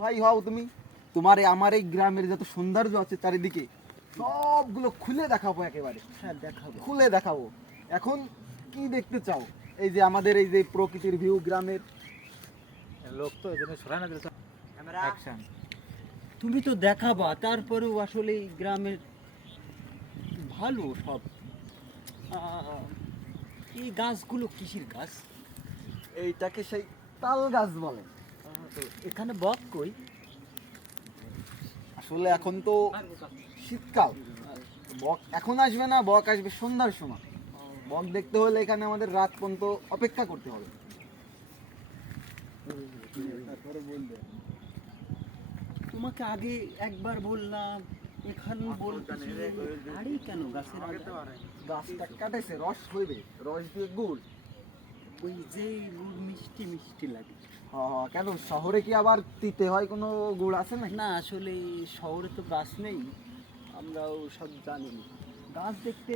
ভাই হও তুমি, তোমার আমার এই গ্রামের যত সৌন্দর্য আছে চারিদিকে সবগুলো খুলে দেখাবো, একেবারে হ্যাঁ দেখাবো। খুলে দেখাবো। এখন কি দেখতে চাও? এই যে আমাদের এই যে প্রকৃতির ভিউ গ্রামের। লোক তো এখানে সরায় না দিলে অ্যাকশন। তুমি তো দেখাবা, তারপরেও আসলে এই গ্রামের ভালো সব। এই গাছগুলো কিসের গাছ? এইটাকে সেই তাল গাছ বলে। তো এখানে বক কই? আসলে এখন তো শীতকাল, বক এখন আসবে না, বক আসবে সন্ধ্যার সময়। বক দেখতে হলে এখানে আমাদের রাত পর্যন্ত অপেক্ষা করতে হবে। তোমাকে আগে একবার বললাম, এখানে বলতেছি আরে কেন গাছের গাছটা কাটেছে, রস হইবে, রস দিয়ে গুড়। ওই যে গুড় মিষ্টি মিষ্টি লাগে। কেন শহরে কি আবার তিতে হয় কোনো গুড় আছে না? না আসলে শহরে তো গাছ নেই, আমরাও সব জানি না। গাছ দেখতে